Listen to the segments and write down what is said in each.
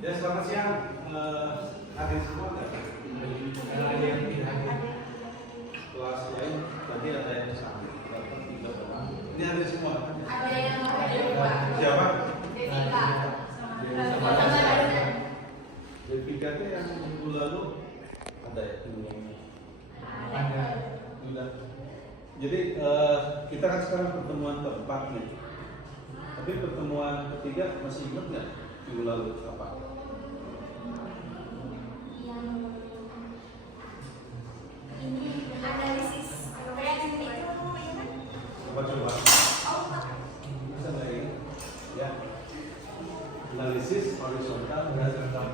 Ya, selamat siang. Hadir semua nggak? Ada yang tidak hadir. Kelas lain tadi ada yang sama. Datang 3 orang. Ini hadir semua. Ada yang hadir Pak. Siapa? Devika. Devika itu yang minggu lalu ada ya? Ada. Sudah. Jadi kita kan sekarang pertemuan keempat nih. Tapi pertemuan ketiga masih ingat nggak minggu lalu apa? Ini analisis kreatif itu ya kan? Coba. Oh, Pak. Bisa nggak ini? Ya. Analisis horizontal dan Vertikal.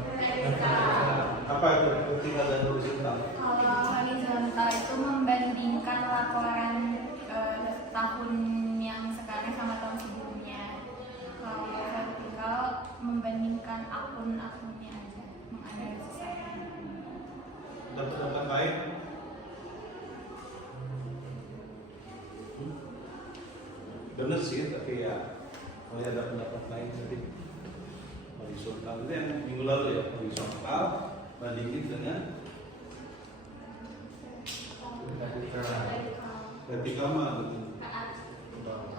apa itu vertikal dan horizontal? Kalau horizontal itu membandingkan laporan tahun yang sekarang sama tahun sebelumnya. Kalau vertikal membandingkan akun-akunnya aja, menganalisis akun-akunnya. Dapat baik. Benar sih, tapi ya kalau ada pendapat lain tadi horizontal itu yang minggu lalu ya, horizontal bandingin dengan vertikal mah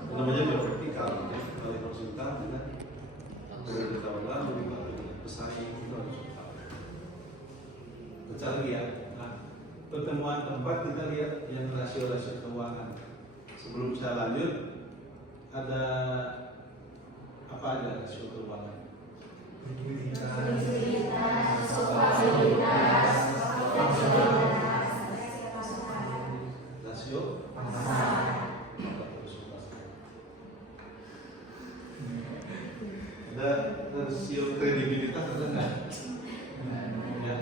namanya juga vertikal ya. Kalau horizontal dengan periode tahun lalu pesaing itu horizontal. Baca lagi ya. Nah, pertemuan keempat kita lihat yang rasio-rasio keuangan. Sebelum saya lanjut, ada apa aja rasio keuangan? Rasio ada rasio kredibilitas ada nggak? Ya.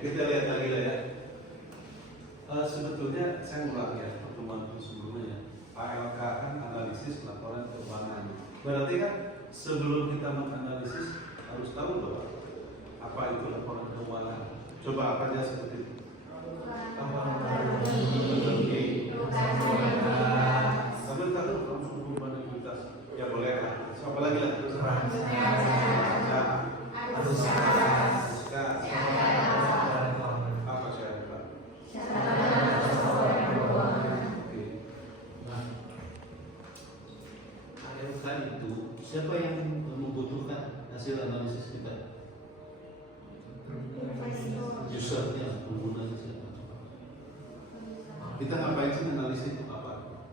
Kita lihat lagi lah ya. Sebetulnya saya ulang ya pertemuan sebelumnya ya. ALK kan analisis laporan keuangan. Berarti kan sebelum kita menganalisis harus tahu bahwa apa itu laporan keuangan. Coba apa aja seperti itu. Sambil tahu langsung perubahan likuiditas. Ya boleh lah. Siapa lagi lah? Apa saya lupa? Kan itu siapa yang membutuhkan hasil analisis kita? Usernya, penggunanya siapa? Kita ngapain sih analisis itu apa?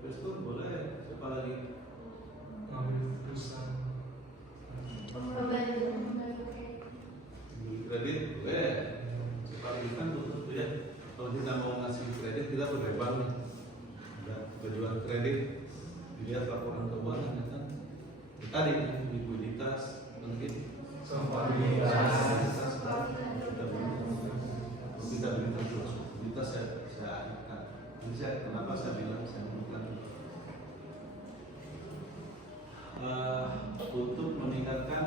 Investor boleh. Siapa lagi? Kredit boleh. Siapa lagi kan butuh ya. Kalau kita mau ngasih kredit kita boleh bank nih. Berjualan kredit, dilihat laporan keuangan ya kan. Tadi likuiditas, mungkin kita beri terus. Likuiditas saya alihkan. Ini saya kenapa saya bilang saya menemukan untuk meningkatkan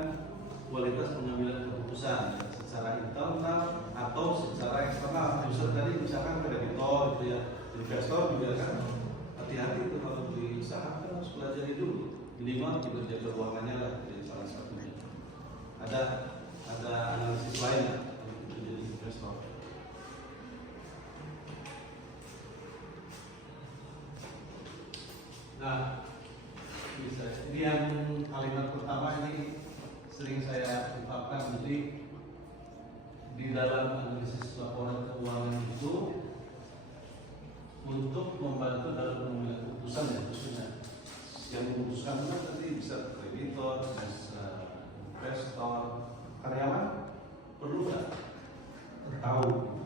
kualitas pengambilan keputusan secara internal atau secara eksternal. User tadi misalkan kreditor itu ya, investor juga kan. Hati-hati itu kalau beli saham kan harus pelajari dulu minimal kinerja keuangannya lah jadi salah satunya. Ada analisis lain untuk jadi investor. Nah, ini yang kalimat pertama ini sering saya ungkapkan, jadi di dalam analisis laporan keuangan itu untuk membantu dalam pengambilan keputusan ya khususnya yang memutuskan kan nanti bisa kreditor, bisa investor, karyawan perlu nggak tahu.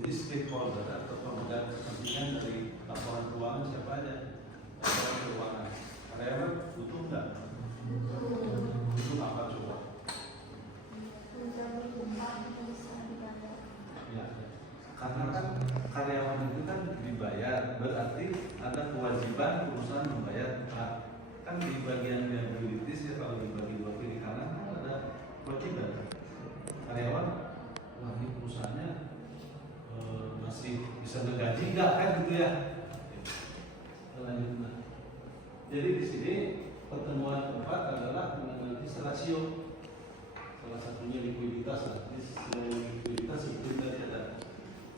Jadi stakeholder atau pemegang kepentingan dari laporan keuangan siapa aja? Laporan keuangan karyawan butuh nggak? Butuh apa coba? Ya. Karena kan karyawan itu kan dibayar, berarti ada kewajiban perusahaan membayar. Kan di bagian liabilities ya, kalau dibagi dua kiri kanan ada kewajiban. Karyawan, wah ini perusahaannya masih bisa ngegaji nggak kan gitu ya? Lanjutnya. Jadi di sini pertemuan keempat adalah menganalisis rasio. Salah satunya likuiditas lah. Ini selain likuiditas itu tadi ada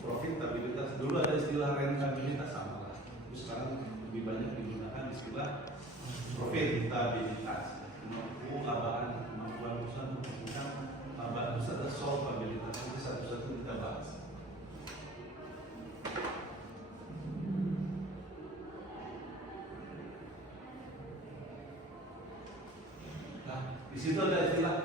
profitabilitas. Dulu ada istilah rentabilitas sama lah. Terus sekarang lebih banyak digunakan istilah profitabilitas. Kemampuan perusahaan menentukan laba besar dan solvabilitas. Nanti satu-satu kita bahas. Nah, di situ ada istilah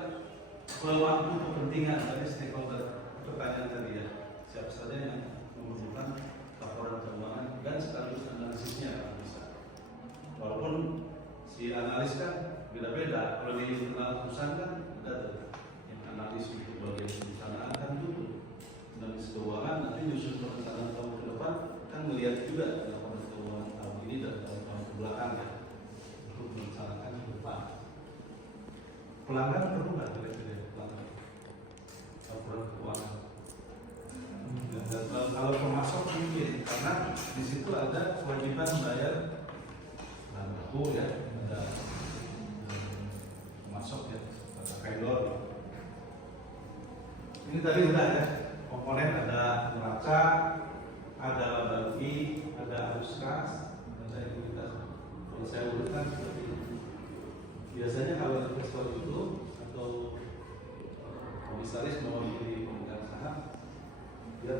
pemangku kepentingan dari stakeholder. Pertanyaan tadi ya, siapa saja yang memerlukan laporan keuangan dan sekaligus analisisnya kalau bisa. Walaupun si analis kan beda-beda. Kalau di internal perusahaan kan ada tuh yang analis untuk bagian perencanaan kan dulu. Analis keuangan nanti nyusun perencanaan tahun ke depan kan melihat juga laporan keuangan tahun ini dan tahun ke belakang ya untuk merencanakan ke depan. Pelanggan perlu nggak kira-kira pelanggan laporan keuangan? Dan kalau pemasok mungkin karena di situ ada kewajiban bayar bahan baku ya, ada pemasok ya, ada vendor. Ini tadi udah ya komponen, ada neraca, ada laba rugi, ada arus kas, ada likuiditas. Kalau saya urutkan seperti ini. Biasanya kalau investor itu atau komisaris mau jadi pemegang saham, ya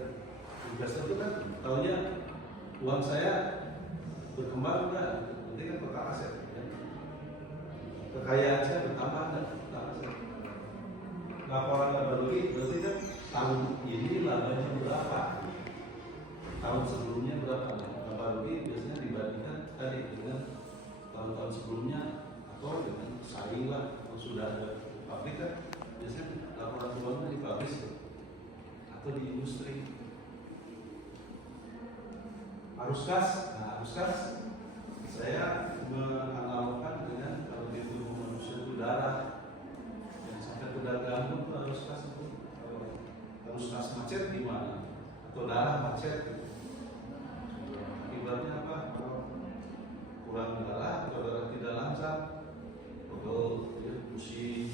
investor itu kan tahunya uang saya berkembang enggak, nanti kan total aset ya. Kekayaan saya bertambah enggak, total aset. Laporan laba rugi berarti kan tahun ini labanya berapa, tahun sebelumnya berapa. Laba rugi biasanya dibandingkan tadi dengan tahun-tahun sebelumnya atau dengan saing lah, kalau sudah ada pabrik kan biasanya laporan keuangan di pabrik atau di industri. Arus kas, nah arus kas saya menganalogkan dengan kalau di tubuh manusia itu darah yang sampai ke dalam itu arus kas itu arus kas macet gimana atau darah macet gitu. Akibatnya apa? Kalau kurang darah atau darah tidak lancar atau ya, pusing,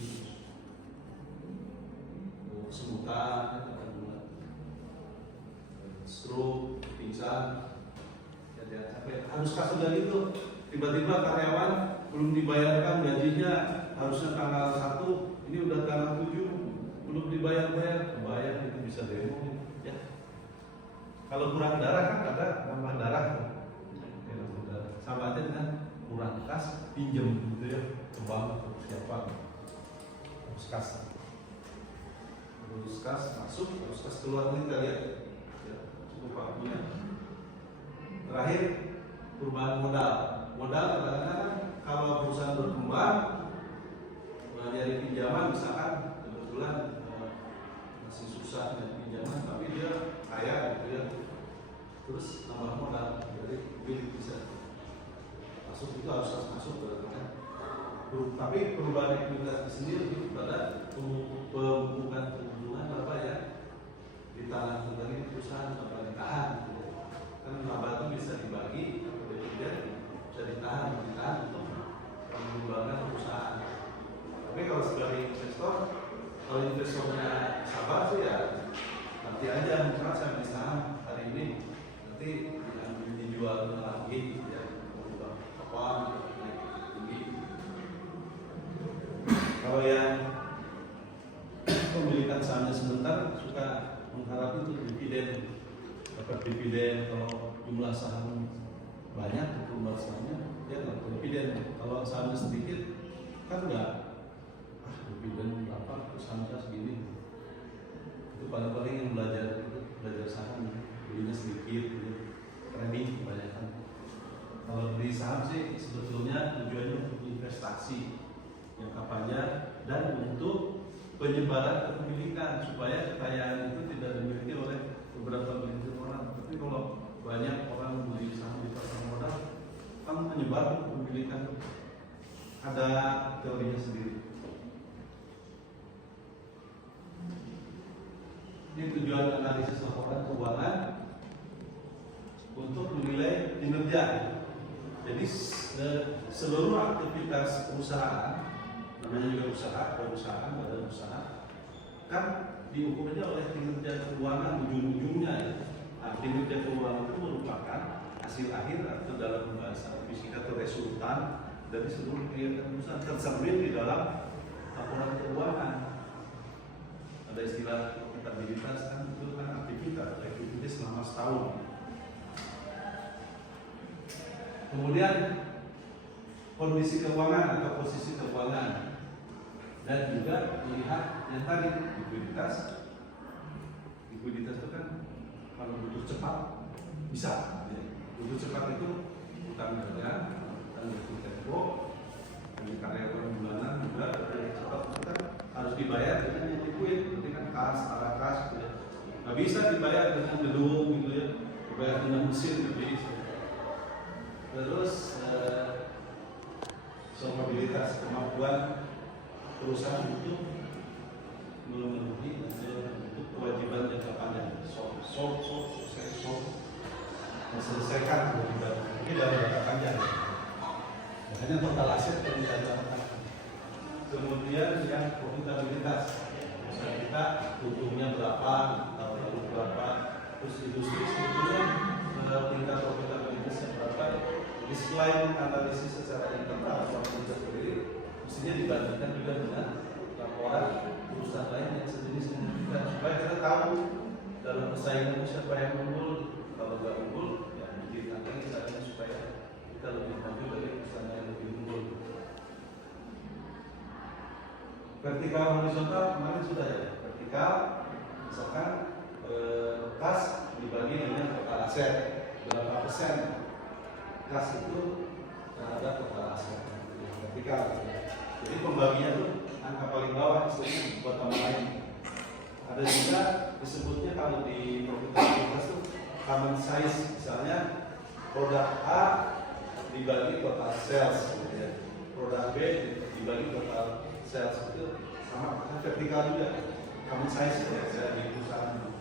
kesemutan, stroke, pingsan, ya sampai harus kasus dari itu. Tiba-tiba karyawan belum dibayarkan gajinya, harusnya tanggal 1, ini udah tanggal 7, belum dibayar-bayar, itu bisa demo ya. Kalau kurang darah kan ada nambah darah, sama aja dengan kurang kas, pinjem gitu ya, ke bank atau siapa, harus kas. Harus kas masuk, harus kas keluar, ini kita lihat ya, cukup waktunya. Terakhir, perubahan modal. Modal kadang-kadang kalau perusahaan berkembang dari pinjaman, misalkan kebetulan masih susah dari pinjaman, tapi dia kaya gitu ya, terus nambah modal, jadi bisa masuk, itu harus masuk kan. Tapi perubahan ekuitas di sini lebih kepada pemupukan keuntungan apa ya di tanah dari perusahaan apa ditahan gitu. Kan laba itu bisa dibagi atau dividen bisa ditahan untuk mengembangkan perusahaan. Tapi kalau sebagai investor, kalau investornya sabar sih ya nanti aja, misalnya saya beli saham hari ini nanti dijual lagi ya, apa naik tinggi. Kalau yang pemilikan sahamnya sebentar suka mengharap itu dividen, dapat dividen. Kalau jumlah saham banyak, jumlah sahamnya dia dapat dividen. Kalau sahamnya sedikit kan enggak, dividen berapa, sahamnya segini. Itu paling-paling yang belajar saham, belinya sedikit, trading kebanyakan. Kalau beli saham sih sebetulnya tujuannya untuk investasi jangka panjang dan untuk penyebaran kepemilikan supaya kekayaan itu tidak dimiliki oleh beberapa gelintir orang. Tapi kalau banyak orang beli saham di pasar modal, kan menyebar kepemilikan, ada teorinya sendiri. Ini tujuan analisis laporan keuangan untuk menilai kinerja. Jadi seluruh aktivitas perusahaan, namanya juga perusahaan, badan usaha, kan diukurnya oleh kinerja keuangan ujung-ujungnya ya. Nah, kinerja keuangan itu merupakan hasil akhir atau dalam bahasa fisika atau resultan dari seluruh kegiatan perusahaan tercermin di dalam laporan keuangan. Ada istilah profitabilitas kan, itu kan aktivitas selama setahun. Kemudian kondisi keuangan atau posisi keuangan, dan juga melihat yang tadi likuiditas. Likuiditas itu kan kalau butuh cepat bisa. Butuh cepat itu utang dagang, utang butuh tempo, karyawan bulanan juga cepat itu kan harus dibayar dengan yang likuid, berarti kan kas, ala kas, gitu ya. Nggak bisa dibayar dengan gedung gitu ya, dibayar dengan mesin gitu bisa. Terus solvabilitas, kemampuan perusahaan untuk memenuhi untuk kewajiban jangka panjang, menyelesaikan kewajiban ini dalam jangka panjang. Makanya total aset yang dikatakan. Kemudian yang profitabilitas, misalnya kita untuknya berapa, tahun lalu berapa, terus industri sebetulnya tingkat profitabilitasnya berapa. Jadi selain analisis secara internal atau kita sendiri, mestinya dibandingkan juga dengan laporan perusahaan lain yang sejenis dengan kita, supaya kita tahu dalam persaingan itu siapa yang unggul. Kalau nggak unggul, ya ditingkatkan misalnya supaya kita lebih maju dari perusahaan yang lebih unggul. Vertikal horizontal kemarin sudah ya. Vertikal, misalkan kas dibagi dengan total aset berapa persen. Kas itu terhadap total aset vertikal. Jadi pembagian itu angka paling bawah istilahnya buat tambah lain. Ada juga disebutnya kalau di profitabilitas itu common size, misalnya produk A dibagi total sales, gitu ya. Produk B dibagi total sales, itu sama vertikal juga. Common size itu ya di perusahaan.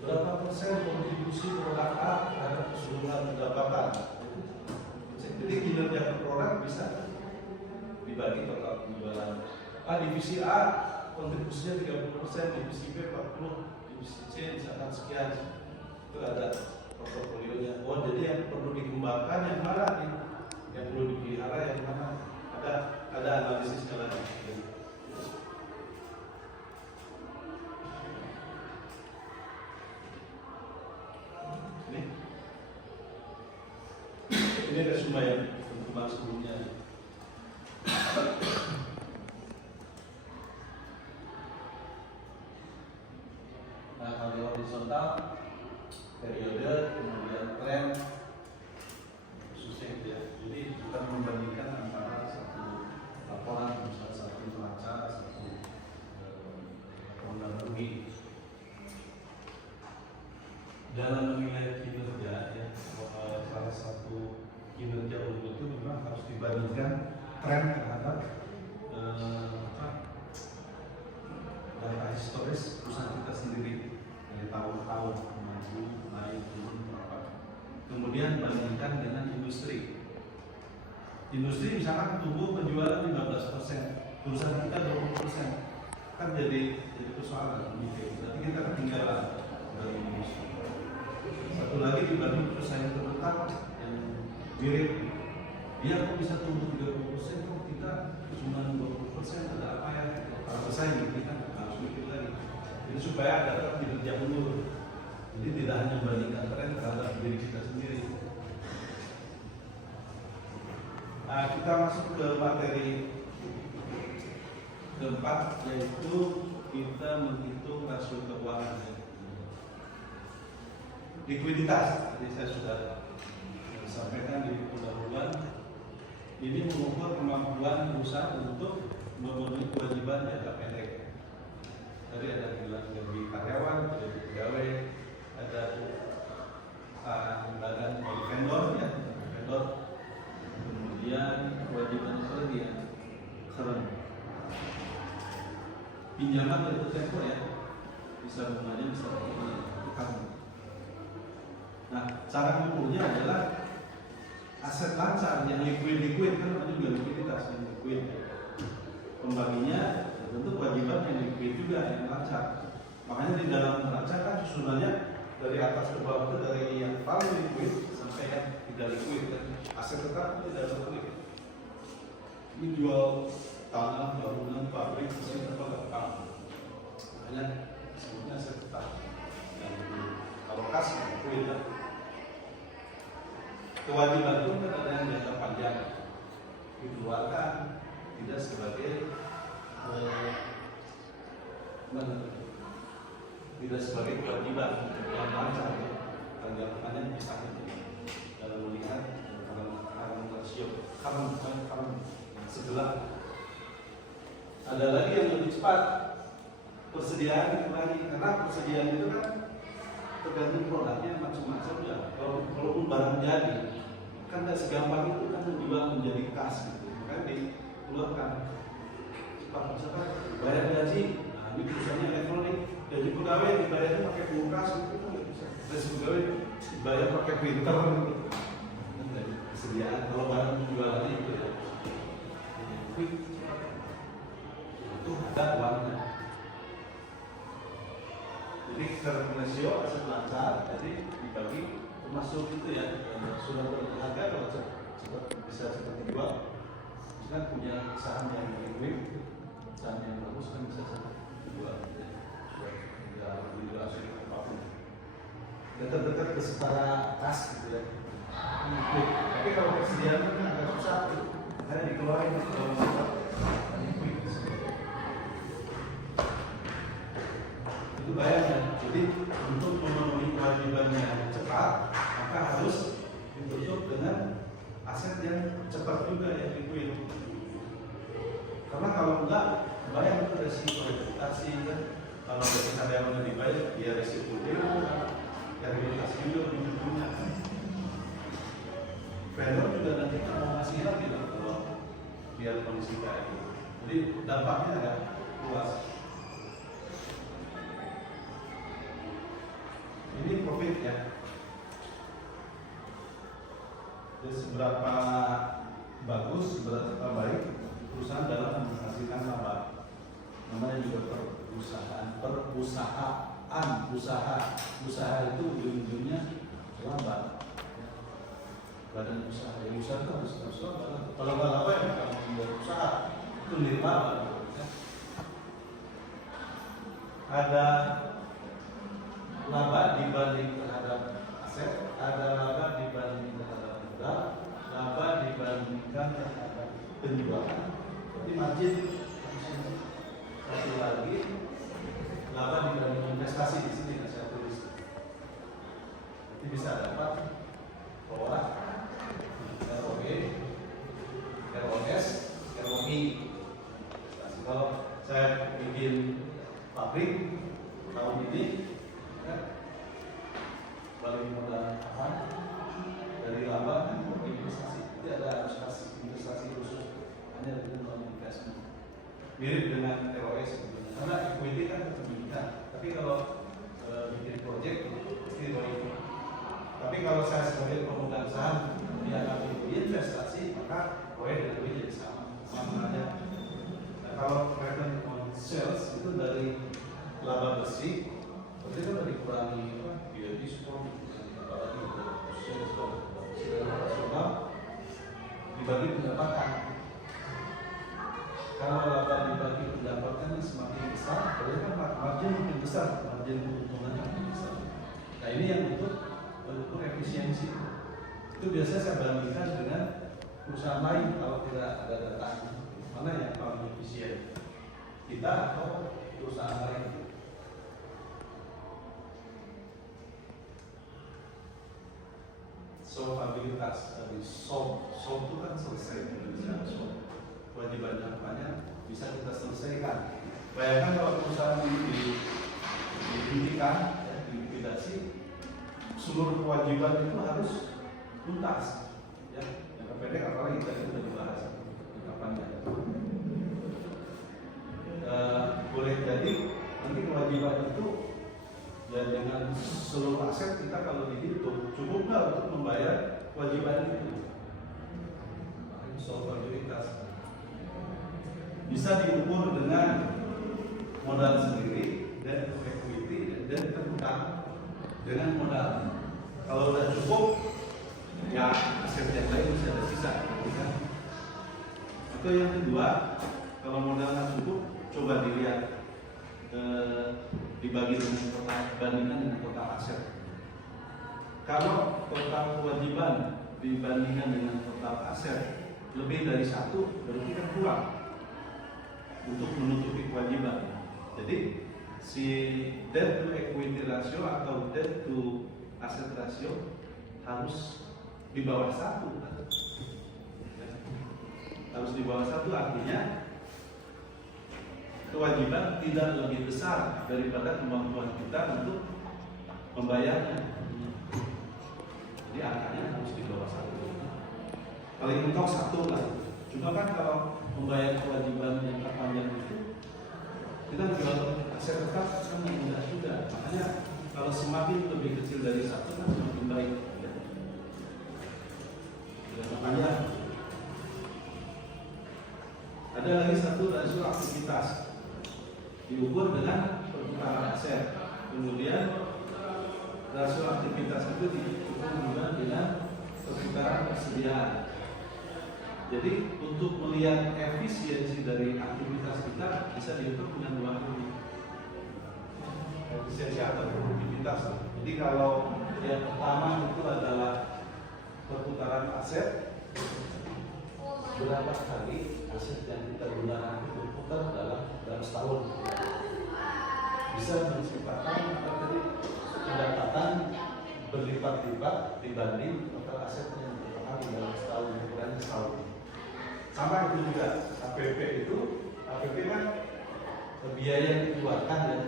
Berapa persen kontribusi produk A terhadap keseluruhan pendapatan? Jadi kinerja per produk bisa dibagi total penjualan. Divisi A kontribusinya 30%, divisi B 40%, divisi C misalkan sekian. Itu ada portofolionya. Oh, jadi yang perlu dikembangkan yang mana nih? Yang perlu dipelihara yang mana? Ada analisisnya lagi. Ini resume yang berkembang sebelumnya. Nah, kalau horizontal, periode, kemudian tren, khususnya gitu ya. Jadi bukan membandingkan antara satu laporan, misalnya satu neraca, satu keundangan rugi. Dalam menilai kinerja ya, salah satu kinerja unggul itu memang harus dibandingkan tren terhadap data historis perusahaan kita sendiri dari tahun-tahun maju, naik, turun berapa. Kemudian bandingkan dengan industri. Industri misalkan tumbuh penjualan 15%, perusahaan kita 20%, kan jadi persoalan. Berarti kita ketinggalan dari industri. Satu lagi dibanding perusahaan terdekat yang mirip, dia kok bisa tumbuh 30%, kok kita cuma 20%, ada apa ya? Kalau bersaing kita harus mikir lagi. Jadi supaya ada kinerja unggul. Jadi tidak hanya membandingkan tren terhadap diri kita sendiri. Nah, kita masuk ke materi keempat, yaitu kita menghitung rasio keuangan. Likuiditas, tadi saya sudah sampaikan di pendahuluan. Ini mengukur kemampuan perusahaan untuk memenuhi kewajiban jangka pendek. Tadi ada bilang gaji karyawan, gaji pegawai, ada badan dari vendor ya, vendor. Kemudian kewajiban apa lagi ya? Serem. Pinjaman dari tempo ya, bisa bunganya bisa berapa? Nah, cara mengukurnya adalah aset lancar yang likuid kan ada juga likuiditas yang likuid. Pembaginya tentu kewajiban yang likuid juga yang lancar. Makanya di dalam neraca kan susunannya dari atas ke bawah itu dari yang paling likuid sampai yang tidak likuid. Aset tetap tidak likuid. Ini jual tanah, bangunan, pabrik, mesin apa gampang. Makanya sebutnya aset tetap. Kalau kas likuid lah. Kewajiban itu kan ada yang jangka panjang, dikeluarkan tidak sebagai tidak sebagai kewajiban yang lancar ya. Jangka panjang bisa dalam melihat current ratio, current sebelah. Ada lagi yang lebih cepat, persediaan lagi, karena persediaan itu kan tergantung produknya macam-macam ya. Kalau barang jadi kan tidak segampang itu kan menjual menjadi kas gitu. Makanya dikeluarkan cepat misalkan bayar gaji, nah ini perusahaannya elektronik, gaji pegawai dibayarnya pakai kulkas itu kan nggak bisa. Gaji pegawai dibayar pakai printer gitu. Persediaan kalau barang penjualannya itu ya. Itu ada uangnya. Jadi current ratio aset lancar tadi dibagi termasuk itu ya sudah berharga kalau cepat bisa cepat dijual. Misalkan punya saham yang liquid, saham yang bagus kan bisa cepat dijual. Tidak dijual apapun. Dekat-dekat ke setara kas gitu ya. Liquid. Tapi kalau persediaan kan agak susah. Saya dikeluarin kalau itu bayarnya. Jadi untuk memenuhi kewajibannya cepat, maka harus ditutup dengan aset yang cepat juga yang liquid. Karena kalau enggak, bayar itu resiko reputasi kan. Kalau dari karyawannya dibayar, dia resiko demo, ya reputasi juga ujung-ujungnya. Vendor juga nanti mau ngasih lagi lah kalau biar kondisi kayak gitu. Jadi dampaknya agak luas. Ini profit ya. Jadi seberapa bagus, seberapa baik perusahaan dalam menghasilkan laba. Namanya juga usaha itu ujung-ujungnya laba. Badan usaha, ya usaha itu harus laba. Kalau nggak laba ya kalau membuat usaha itu nirlaba. Ada laba dibanding terhadap aset, ada laba dibanding terhadap modal, laba dibandingkan terhadap penjualan. Jadi margin satu lagi laba dibanding investasi di sini saya tulis. Nanti bisa dapat ROA, ROE, ROS, ROI. Kalau saya bikin pabrik tahun ini balik modal apa dari laba kan investasi, tidak ada investasi khusus, hanya dengan investment. Mirip dengan ROS karena equity kan kepemilikan, tapi kalau bikin project pasti ROI. Tapi kalau saya sebagai pemegang saham dia akan investasi, maka ROI dan ROI jadi sama aja. Nah, kalau return on sales itu dari laba bersih, berarti kan dikurangi biaya diskon, apalagi sales operasional dibagi pendapatan. Kalau laba dibagi pendapatan semakin besar, berarti kan margin makin besar, margin keuntungannya makin besar. Nah ini yang untuk efisiensi. Itu biasanya saya bandingkan dengan perusahaan lain kalau tidak ada datanya. Mana yang paling efisien? Kita atau perusahaan lain? Solvabilitas dari solve itu kan selesai pekerjaan solve. Kewajiban jangkanya bisa kita selesaikan. Bayangkan kalau perusahaan ini dihentikan, dilikuidasi, seluruh kewajiban itu harus tuntas. Ya, yang pendek apalagi tadi sudah dibahas kapannya. Boleh jadi nanti kewajiban itu ya dengan seluruh aset kita kalau dihitung cukup nggak untuk membayar kewajiban itu. bisa diukur dengan modal sendiri dan equity dan terhutang dengan modal. Kalau udah cukup, ya aset yang lain bisa ada sisa, kan? Atau yang kedua, kalau modal nggak cukup, coba dilihat dibagi dengan total, bandingkan dengan total aset. Kalau total kewajiban dibandingkan dengan total aset lebih dari 1, berarti kan kurang untuk menutupi kewajiban. Jadi si debt to equity ratio atau debt to asset ratio harus di bawah 1. Harus di bawah 1 artinya kewajiban tidak lebih besar daripada kemampuan kita untuk membayarnya. Jadi angkanya harus di bawah 1. Paling mentok 1 lah. Cuma kan kalau membayar kewajiban yang panjang itu, kita jual aset tetap kan mudah juga. Makanya kalau semakin lebih kecil dari 1 kan semakin baik. Makanya ada lagi satu rasio aktivitas diukur dengan perputaran aset. Kemudian rasio aktivitas itu diukur juga dengan perputaran persediaan. Jadi untuk melihat efisiensi dari aktivitas kita bisa diukur dengan 2 hal. Efisiensi atau produktivitas. Jadi kalau yang pertama itu adalah perputaran aset, berapa kali aset yang kita gunakan itu berputar dalam setahun. Bisa bersifatan tadi pendapatan berlipat-lipat dibanding total aset yang berapa dalam setahun, ukurannya setahun. Sama itu juga APP itu, APP kan biaya yang dikeluarkan dan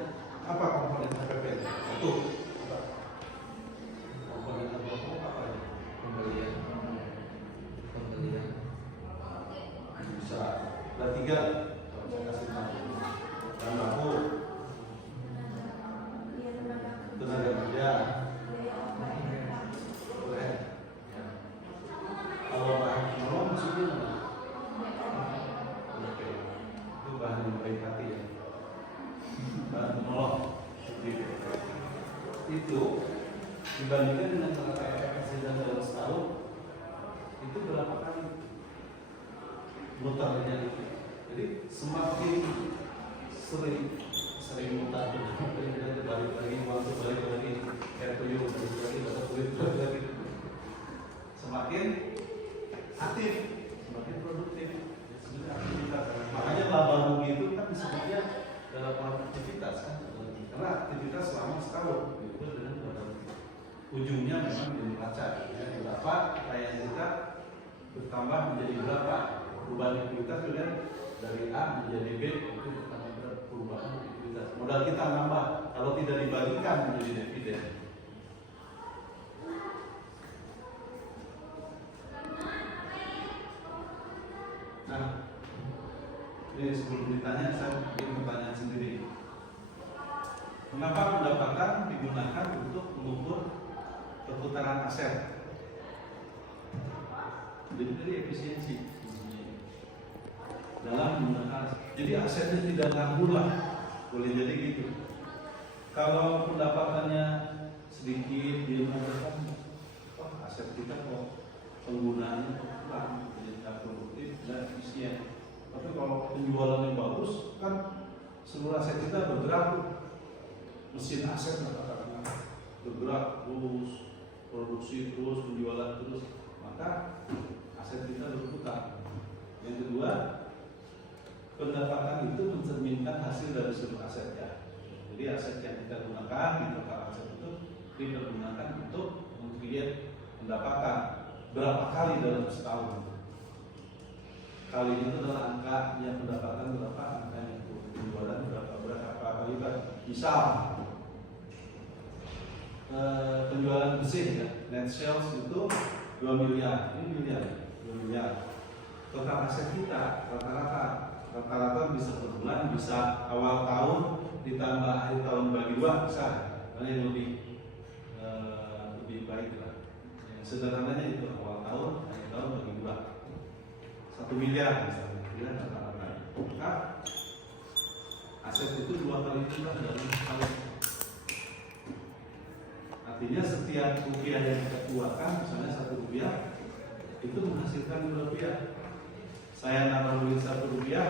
apa komponen APP itu? Komponen APP apa ya? Pembelian bisa ada 3 kalau saya kasih tahu. Bahan baku, tenaga kerja, kalau bahan penolong maksudnya itu bahan yang baik hati ya. Bahan penolong itu dibandingkan dengan rata efisiensi dalam setahun itu berapa kali mutarnya itu. Jadi semakin sering mutar balik lagi waktu balik lagi kayak tuyul balik lagi atau kulit balik lagi, semakin aktif, semakin produktif. Aktivitas. Makanya laba rugi itu kan disebutnya dalam produktivitas kan, karena aktivitas selama setahun itu dengan ujungnya memang di neraca ya, berapa kekayaan kita bertambah menjadi berapa, perubahan likuiditas juga dari A menjadi B itu bertambah perubahan likuiditas. Modal kita nambah kalau tidak dibagikan menjadi dividen. Nah, ini sebelum ditanya saya bikin pertanyaan sendiri. Mengapa pendapatan digunakan untuk mengukur perputaran aset? Jadi efisiensi dalam menggunakan. Jadi asetnya tidak nganggur lah, boleh jadi gitu. Kalau pendapatannya sedikit, dia mengatakan, wah aset kita kok penggunaannya kurang, tidak produktif dan efisien. Tapi kalau penjualannya bagus, kan seluruh aset kita bergerak. Mesin aset katakanlah bergerak terus, produksi terus, penjualan terus, maka aset kita berputar. Yang kedua, pendapatan itu mencerminkan hasil dari seluruh asetnya. Jadi aset yang kita gunakan di total aset itu dipergunakan untuk mengcreate pendapatan berapa kali dalam setahun. Kali itu adalah angka yang pendapatan berapa, angka yang penjualan berapa kali. Misal penjualan bersih ya, net sales itu 2 miliar, ini miliar, 2 miliar. Total aset kita rata-rata bisa per bulan, bisa awal tahun ditambah akhir tahun bagi 2 bisa, karena yang lebih baik lah. Sederhananya itu awal tahun, akhir tahun bagi 2, 1 miliar misalnya, rata-rata. Maka aset itu 2 kali lipat dari sekali. Artinya setiap rupiah yang kita keluarkan, misalnya 1 rupiah, itu menghasilkan 2 rupiah. Saya naruh duit 1 rupiah,